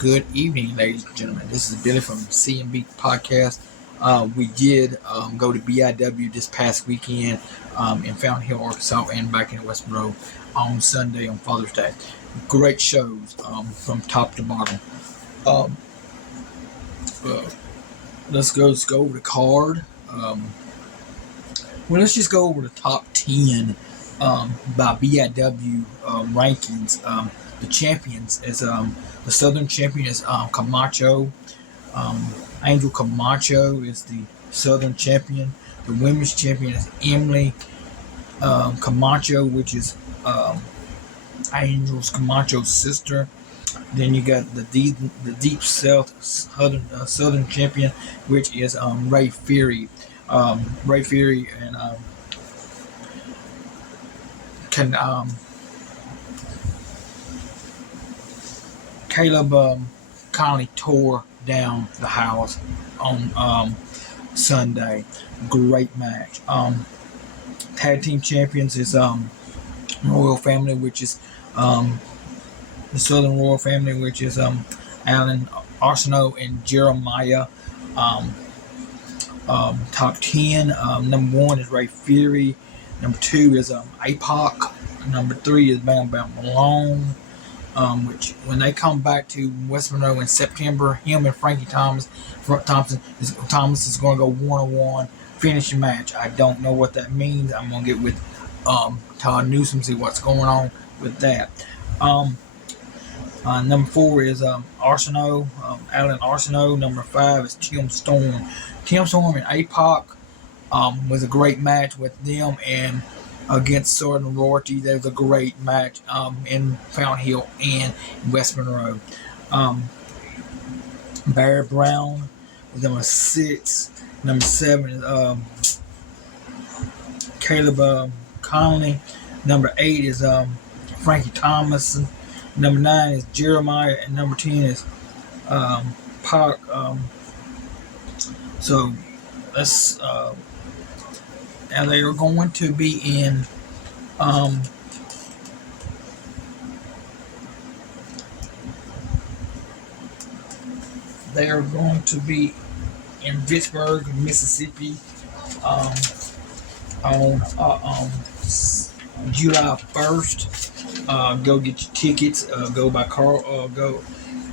Good evening, ladies and gentlemen. This is Billy from CMB Podcast. We did go to BIW this past weekend in Fountain Hill, Arkansas, and back in West Monroe on Sunday on Father's Day. Great shows from top to bottom. Um, uh, let's go over the card. Let's just go over the top 10 by BIW rankings. The champions is the Southern champion is Camacho. Angel Camacho is the Southern champion. The women's champion is Emily Camacho, which is Angel's Camacho's sister. Then you got the deep South Southern champion, which is Ray Fury. Ray Fury and Caleb Conley tore down the house on Sunday. Great match. Tag team champions is Royal Family, which is the Southern Royal Family, which is Alan Arsenault and Jeremiah. Top 10. Number 1 is Ray Fury. Number 2 is APOC. Number 3 is Bam Bam Malone. Which when they come back to West Monroe in September, him and Frankie Thomas is going to go 1-on-1 finish match. I don't know what that means. I'm going to get with Todd Newsom, see what's going on with that. Number 4 is Arsenault, Alan Arsenault. Number 5 is Tim Storm. Tim Storm and APOC was a great match with them and against Southern Royalty. That was a great match in Fountain Hill and West Monroe. Barry Brown was number 6. Number 7 is Caleb Conley. Number 8 is Frankie Thomas. Number 9 is Jeremiah, and number 10 is Pac. So let's. And they are going to be in Vicksburg, Mississippi on July 1st. Go get your tickets. Go by car. Go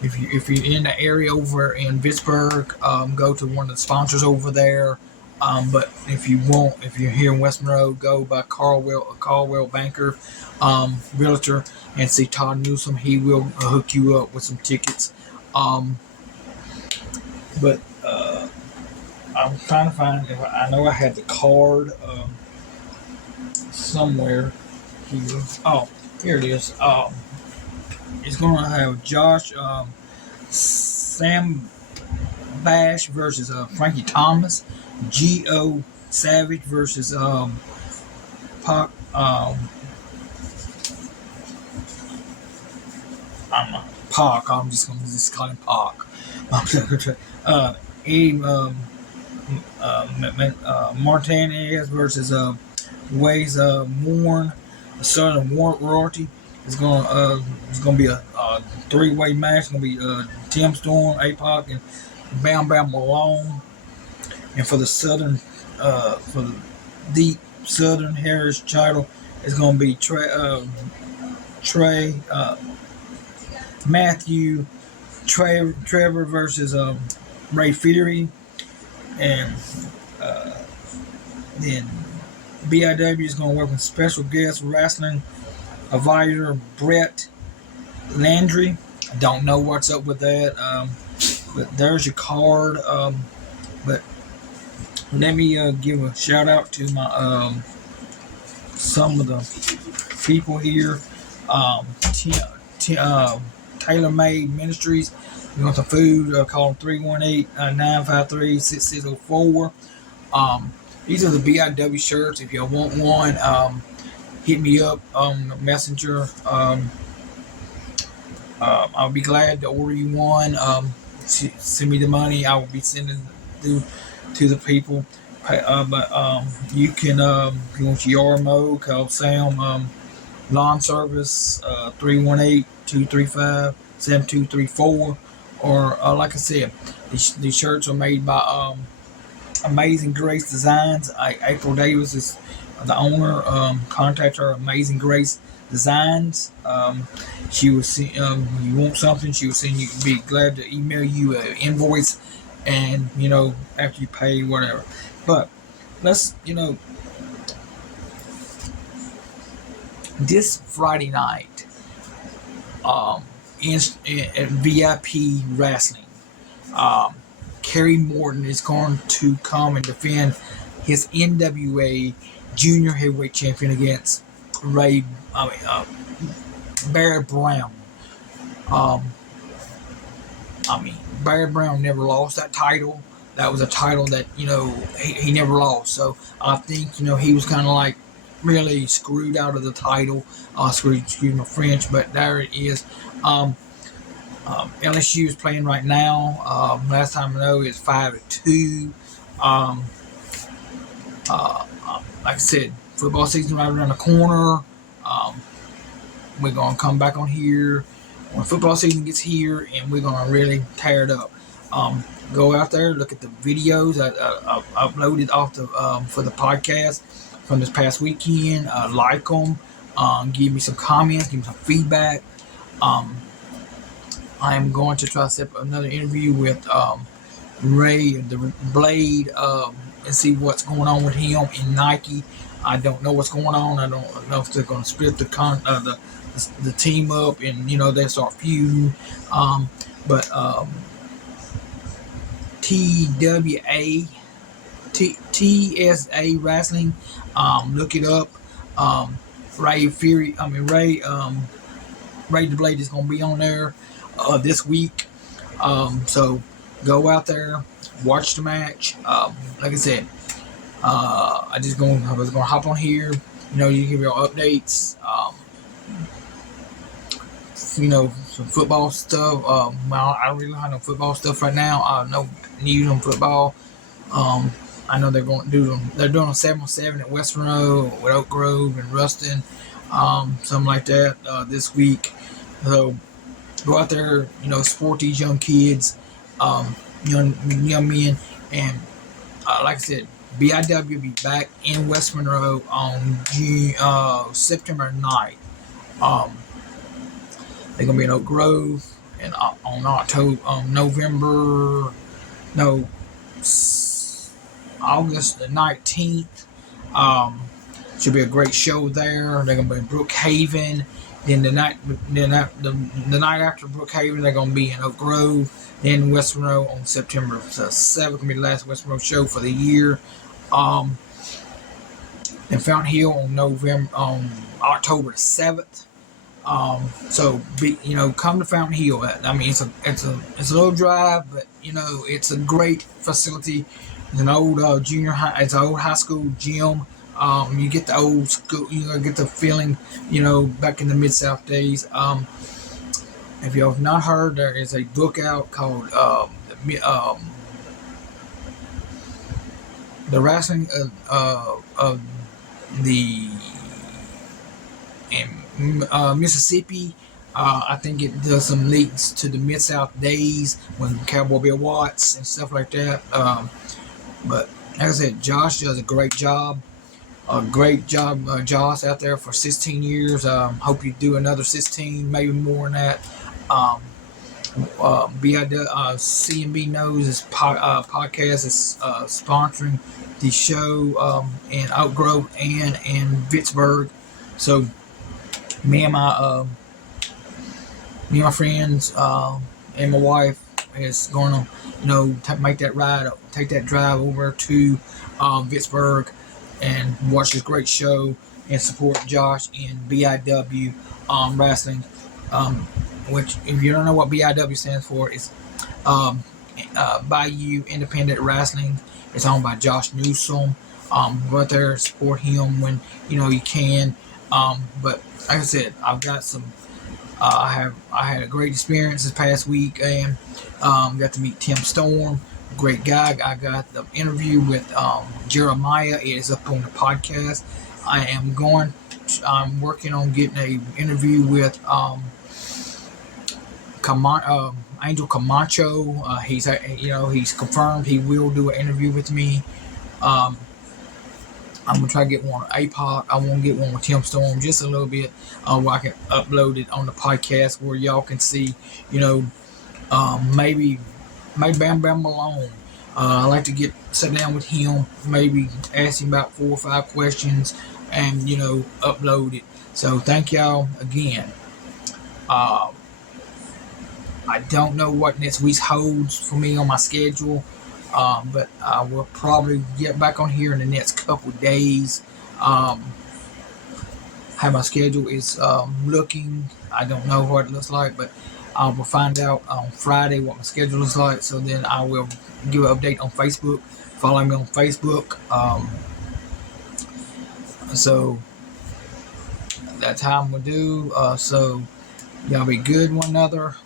if you're in the area over in Vicksburg. Go to one of the sponsors over there. But if you're here in West Monroe, go by Caldwell Banker, realtor, and see Todd Newsom. He will hook you up with some tickets. But I'm trying to find. I know I had the card somewhere here. Oh, here it is. It's going to have Josh Sam Bash versus Frankie Thomas. G.O. Savage versus Pac. Pac. I'm just going to call him Pac. Martinez versus Waze Mourn. The Southern Royalty is going to be a 3-way match. It's going to be Tim Storm, APOC, and Bam Bam Malone. And for the Southern, for the deep Southern Heritage title, it's going to be Trevor versus Ray Fury, and then BIW is going to work with special guest wrestling advisor Brett Landry. I don't know what's up with that, but there's your card. But let me give a shout out to my some of the people here. Tailor Made Ministries. You want the food? Call them 318-953-6604. These are the BIW shirts. If you want one, hit me up on Messenger. I'll be glad to order you one. Send me the money. I will be sending to the people. But you can, if you want your RMO, call Sam Lawn Service, 318-235-7234. or like I said, these shirts are made by Amazing Grace Designs. April Davis is the owner. Contact her, Amazing Grace Designs. She will see you want something. She will send you. Be glad to email you an invoice, and after you pay whatever. But let's this Friday night, in VIP Wrestling. Kerry Morton is going to come and defend his NWA Junior Heavyweight Champion against Barry Brown. Barry Brown never lost that title. That was a title that he never lost. So I think he was kind of like really screwed out of the title. Excuse my French, but there it is. LSU is playing right now. Last time I know it's 5-2. Like I said, football season right around the corner. We're gonna come back on here when football season gets here, and we're gonna really tear it up. Go out there, look at the videos I uploaded off for the podcast from this past weekend. Like them. Give me some comments. Give me some feedback. I am going to try to set up another interview with Ray, the Blade, and see what's going on with him in Nike. I don't know what's going on. I don't know if they're going to split the team up and they start feuding. But TSA Wrestling, look it up. Ray the Blade is going to be on there this week. So go out there, watch the match. Like I said, I was gonna hop on here. You give your updates. Some football stuff. Well, I don't really have no football stuff right now. No news on football. I know they're going to do them. They're doing a 7-on-7 at West Monroe with Oak Grove and Ruston, something like that this week. So go out there, support these young kids, young men, and like I said, BIW will be back in West Monroe on September 9th. They're gonna be in Oak Grove, and on August the 19th. Should be a great show there. They're gonna be in Brookhaven. Then the night after Brookhaven, they're gonna be in Oak Grove. Then West Monroe on September 7th, gonna be the last West Monroe show for the year. In Fountain Hill on October 7th. So come to Fountain Hill. I mean, it's a little drive, but it's a great facility. It's an old junior high. It's an old high school gym. You get the old school. Get the feeling. Back in the Mid-South days. If you have not heard, there is a book out called The Wrestling of the Mississippi. I think it does some links to the Mid-South days when Cowboy Bill Watts and stuff like that. But like I said, Josh does a great job. Josh, out there for 16 years. Hope you do another 16, maybe more than that. CMB Knows his podcast is sponsoring the show in Oak Grove and in Pittsburgh. So me and my friends and my wife is going to make that take that drive over to Pittsburgh and watch this great show and support Josh in BIW Wrestling. Which, if you don't know what BIW stands for, it's Bayou Independent Wrestling. It's owned by Josh Newsom. Right there, support him when you can. But like I said, I've got some. I had a great experience this past week, and got to meet Tim Storm, great guy. I got the interview with Jeremiah. It is up on the podcast. I'm working on getting an interview with Angel Camacho. He's confirmed he will do an interview with me. Um, I'm gonna try to get one with APOC. I want to get one with Tim Storm just a little bit, where I can upload it on the podcast where y'all can see. You know, maybe Bam Bam Malone. I like to sit down with him, maybe ask him about 4 or 5 questions, and upload it. So thank y'all again. Uh, I don't know what next week holds for me on my schedule, but I will probably get back on here in the next couple of days. How my schedule is looking, I don't know what it looks like, but I will find out on Friday what my schedule looks like. So then I will give an update on Facebook. Follow me on Facebook. So that's how I'm gonna do. So y'all be good one another.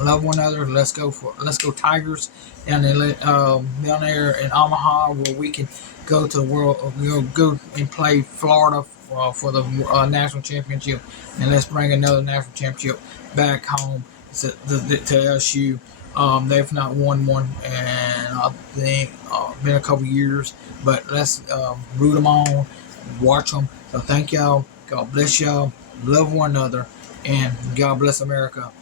Love one another. Let's go Tigers down there in Omaha, where we can go to the world. Go and play Florida for the national championship, and let's bring another national championship back home to LSU. They've not won one, and I think been a couple years. But let's root them on, watch them. So thank y'all. God bless y'all. Love one another, and God bless America.